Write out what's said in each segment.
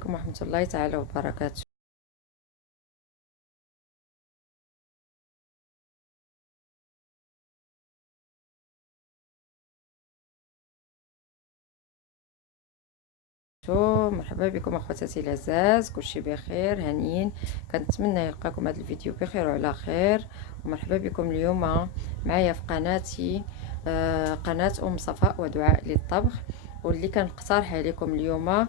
عليكم ورحمة الله تعالى وبركاته. مرحبا بكم اخواتاتي العزاز، كلشي بخير هانيين. كنتمنى يلقاكم هذا الفيديو بخير وعلى خير، ومرحبا بكم اليوم معايا في قناتي، قناة صفاء ودعاء للطبخ. واللي كنقترح عليكم اليوم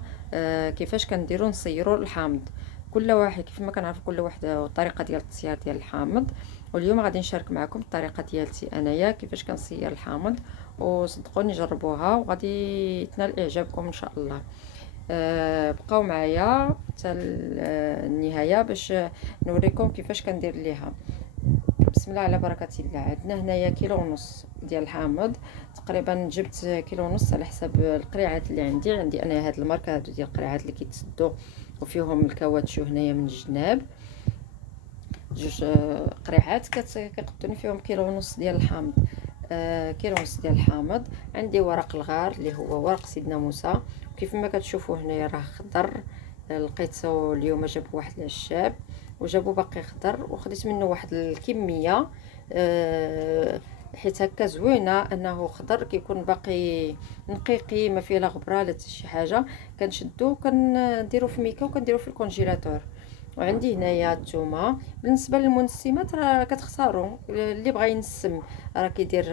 كيفاش كنديروا نصيروا الحامض. كل واحد كيف ما كنعرف، كل واحد والطريقه ديال التصيار ديال الحامض. واليوم غادي نشارك معكم الطريقه ديالتي انايا كيفاش كنصير الحامض، وصدقوني جربوها وغادي تنال اعجابكم ان شاء الله. بقاو معايا حتى النهايه باش نوريكم كيفاش كندير ليها. بسم الله على بركه الله. عندنا هنايا كيلو ونص ديال الحامض، تقريبا جبت كيلو ونص على حساب القريعات اللي عندي انا. هاد الماركه هادو ديال القريعات اللي كيتسدوا وفيهم الكاواتشو هنايا من الجناب، جوج قريعات كيقدوني فيهم كيلو ونص ديال الحامض. كيلو ونص ديال الحامض. عندي ورق الغار اللي هو ورق سيدنا موسى، كيف ما كتشوفوا هنايا راه خضر. لقيته اليوم جابوا واحد العشاب وجابوا باقي خضر، وخديت منه واحد الكميه حيت هكا زوينه انه خضر كيكون باقي نقيقي ما فيه لا غبره لا حتى شي حاجه. كنشدو كنديرو في ميكا وكنديرو في الكونجيلاتور. وعندي هنايا الثومه. بالنسبه للمنسمات راه كتختاروا اللي بغى ينسم، راه كيدير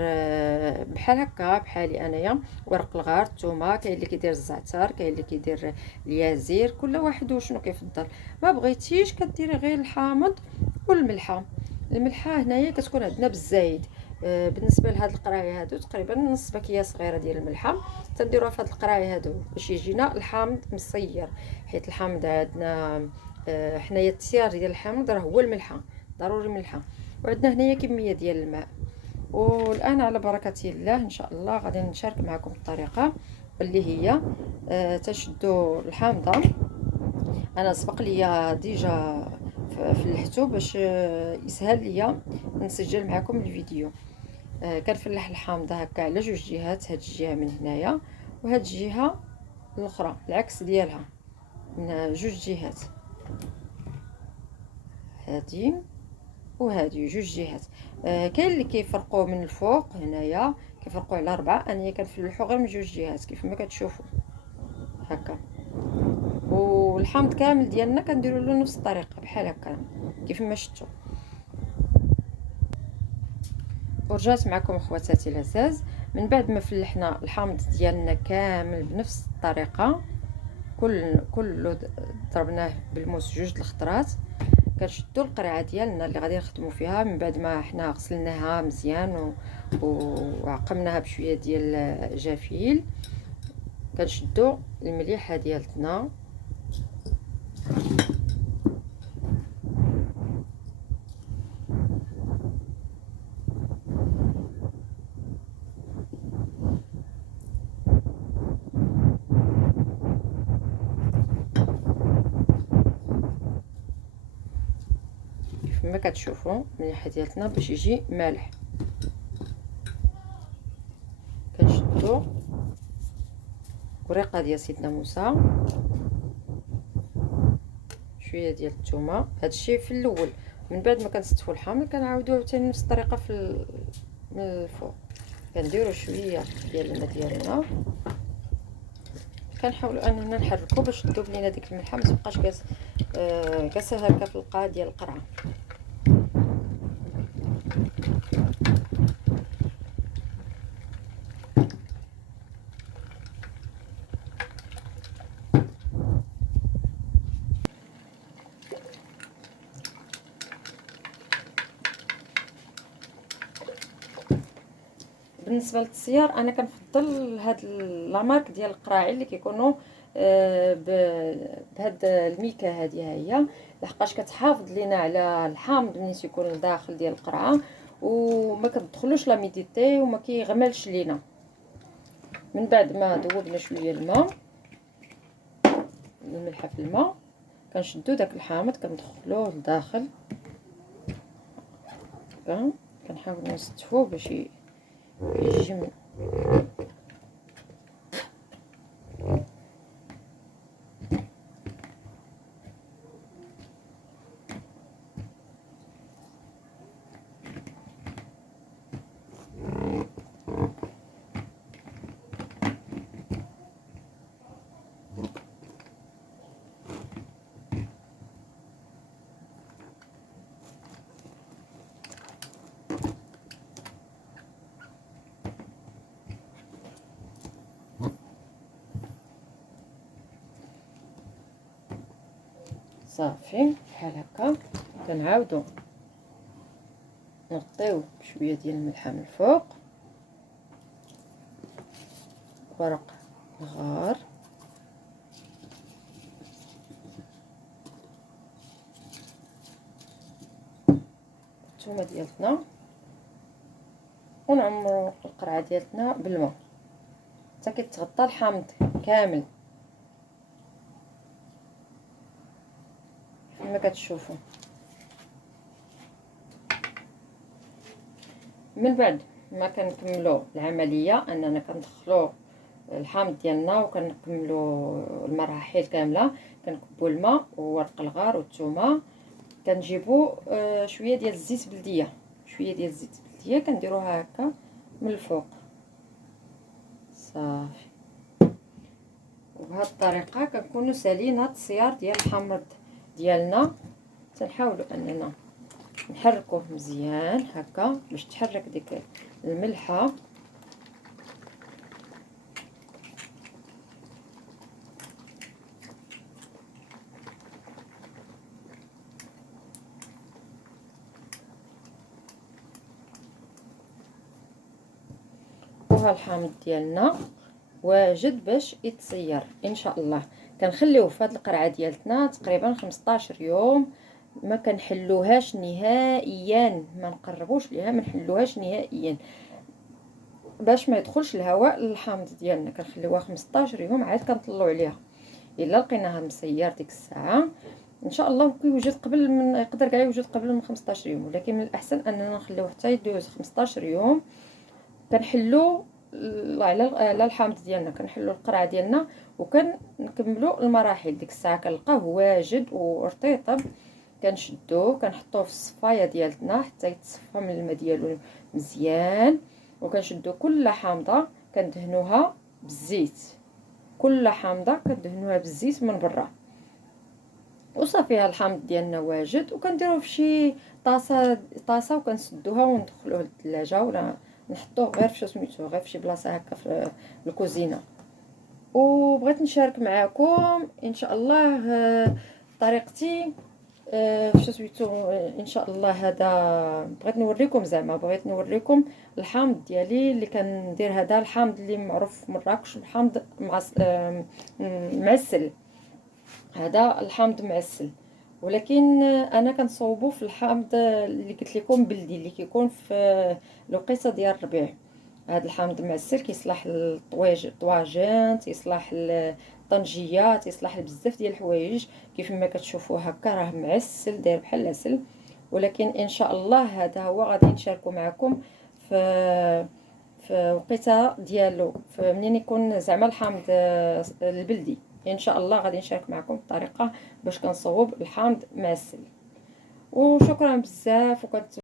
بحال هكا بحالي انايا. ورق الغار، الثومه، كاين اللي كيدير الزعتر، كاين اللي كيدير اليازير، كل واحد وشنو كيفضل. ما بغيتيش كديري غير الحامض والملحه. الملحه هنايا كتكون عندنا بالزايد. بالنسبه لهاد القراعي هادو تقريبا نص باكيه صغيره ديال الملحه تنديروها في هاد القراعي هادو باش يجينا الحامض مصير. حيت الحامض عندنا حنايا التسيار ديال الحامض راه هو الملحه، ضروري ملحه. وعندنا هنايا كميه ديال الماء. والان على بركه الله ان شاء الله غادي نشارك معكم الطريقه اللي هي تشدوا الحامضه. انا سبق ليا ديجا فلحتو باش يسهل ليا نسجل معكم الفيديو. كنفلح الحامضه هكا على جوج جهات، هاد الجهه من هنايا وهاد الجهه الاخرى العكس ديالها، من جوج جهات، هادي وهادي جوج جهات. كاين اللي كيفرقوا من الفوق هنايا كيفرقوا على 4، انايا كنفلحو غير من جوج جهات كيف ما كتشوفوا هكا. والحامض كامل ديالنا كنديروا له نفس الطريقه بحال هكا كيف ما شفتوا. ورجعت معكم اخواتاتي العزاز. من بعد ما فلحنا الحامض ديالنا كامل بنفس الطريقه، كل ضربناه بالموس جوج الخطرات، كنشدوا القرعه ديالنا اللي غادي نخدموا فيها من بعد ما حنا غسلناها مزيان وعقمناها بشويه ديال جافيل. كنشدوا المليحه ديالتنا كيف ما كتشوفوا المليحه ديالتنا باش يجي مالح. كنشدوا ورقه ديال سيدنا موسى، شويه ديال الثومه، هادشي في الاول. من بعد ما كنستفوا الحامض كنعاودوه عاوتاني نفس الطريقه من الفوق. كنديروا شويه ديال الماء ديالنا، كنحاولوا اننا نحركو باش تذوب لينا ديك الملحه ما تبقاش كاسه هكا في القاع ديال القرعه. بالنسبه للتصيار انا كنفضل هاد لامارك ديال القراعي اللي كيكونوا بهاد الميكا هادي، ها هي لحقاش كتحافظ لينا على الحامض ملي تيكون لداخل ديال القرعه، وما كتدخلوش لاميديتي وما كيغملش لينا. من بعد ما ذوبنا شويه الماء، الملحه في الماء، كنشدو داك الحامض كندخلوه لداخل، كنحاولوا نستفوه باش يجي صافي بحال هكا. كنعاودو نغطيو بشويه ديال الملحه من الفوق، ورق الغار، الثومه ديالتنا، ونعمرو القرعه ديالتنا بالماء حتى كيتغطى الحامض كامل كما كتشوفوا. من بعد ما كنكملوا العمليه اننا كندخلوا الحامض ديالنا وكنكملوا المراحل كامله، كنكبوا الماء وورق الغار والثومه، كنجيبوا شويه ديال الزيت بلديه، شويه ديال الزيت بلديه كنديروها هكا من الفوق صافي. وبهذه الطريقه كنكونوا سالين هاد الصيار ديال الحامض ديالنا. تنحاولوا اننا نحركوه مزيان هكا باش تحرك ديك الملحه. وها الحامض ديالنا واجد باش يتصير ان شاء الله. كنخليوه في هذه القرعه ديالتنا تقريبا 15 يوم، ما كنحلوهاش نهائيا، ما نقربوش ليها، ما نحلوهاش نهائيا باش ما يدخلش الهواء للحامض ديالنا. كنخليوها 15 يوم عاد كنطلعوا عليها. الا لقيناها مسير ديك الساعه ان شاء الله كيوجد قبل من، يقدر كاع يوجد قبل من 15 يوم، ولكن من الاحسن اننا نخليوه حتى يدوز 15 يوم. كنحلو على الحامض ديالنا، كنحلو القرعه ديالنا وكنكملوا المراحل. ديك الساعه كنلقاوه واجد ورطيطب، كنشدوه كنحطوه في الصفايه ديالتنا حتى يتصفى من الماء ديالو مزيان، وكنشدو كل حامضه كندهنوها بالزيت، كل حامضه كندهنوها بالزيت من برا. وصافي الحامض ديالنا واجد، وكنديروه في شي طاسه وكنسدوها وندخلوه للثلاجه، ولا نحطوه غير في سميتو غير في شي بلاصه هكا في الكوزينه. وبغيت نشارك معكم ان شاء الله طريقتي في سميتو ان شاء الله. هذا بغيت نوريكم، زعما بغيت نوريكم الحامض ديالي اللي كندير. هذا الحامض اللي معروف في مراكش، الحامض معسل. هذا الحامض معسل، ولكن انا كنصوبو في الحامض اللي قلت لكم بلدي، اللي كيكون في الوقيته ديال الربيع. هذا الحامض معسل كيصلح الطواجن، تيصلح الطنجيه، تيصلح بزاف ديال الحوايج. كيف ما كتشوفوا هكا راه معسل داير بحال العسل. ولكن ان شاء الله هذا هو غادي نشاركو معكم في وقيته ديالو، منين يكون زعما الحامض البلدي. ان شاء الله غادي نشارك معكم الطريقه باش كنصوب الحامض معسل. وشكرا بزاف، وكنت